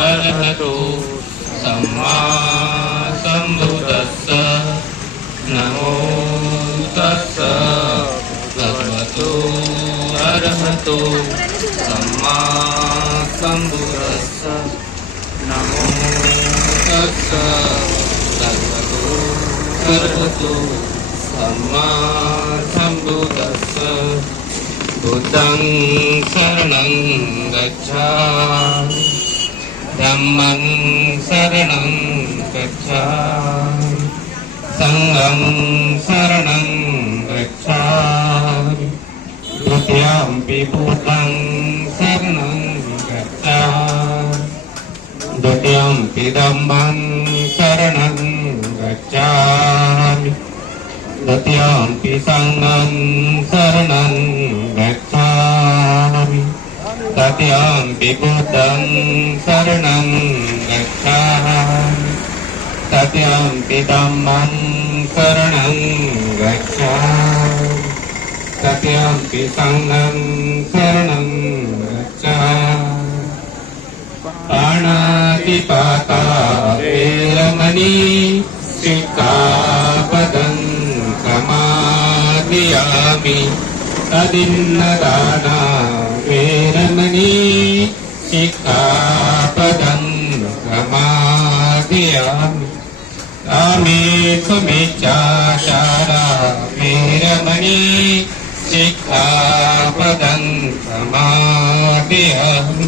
अरहतो सम्मा सम्बुद्धस्स नमो तस्स भगवतो अरहतो सम्मा सम्बुद्धस्स नमो तस्स भगवतो अरहतो सम्मा सम्बुद्धस्स बुद्धं शरणं गच्छामि धम्मं शरणं गच्छामि संघं शरणं गच्छामि द्वितीयंपि बुद्धं शरणं गच्छामि द्वितीयंपि धम्मं शरणं गच्छामि द्वितीयंपि संघं शरणं गच्छामि तृतीयंपि बुद्धं शरणं गच्छामि तृतीयंपि धम्मं शरणं गच्छामि तृतीयंपि संघं शरणं गच्छामि पाणातिपाता वेरमणि सिक्खापदं समादियामि तदिन्नदाना वेरमणि सिक्खापदं समादियामि कामेषु मिच्छाचारा वेरमणि सिक्खापदं समादियामि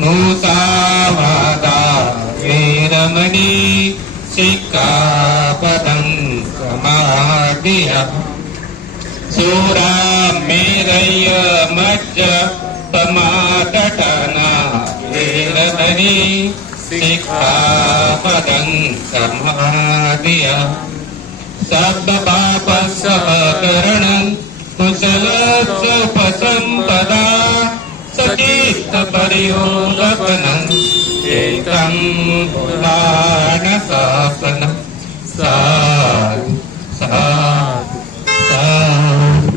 मुसावादा वेरमणि सिक्खापदं समादियामि सूरामेरय मज्ज पमादटना वेरमणि सिक्खापदं समादियामि सर्वपापसहकरणं कुशलोपसम्पदा सचित्तपरियोगपनं एकं पुराणशासनं साधु साधु साधु।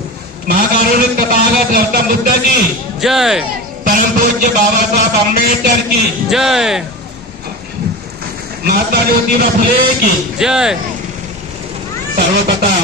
महाकारुणिक तथागत गौतम बुद्ध की जय। परम पूज्य बाबा साहब अम्बेडकर की जय। महात्मा ज्योतिबा फुले की जय। सर्वप्रथम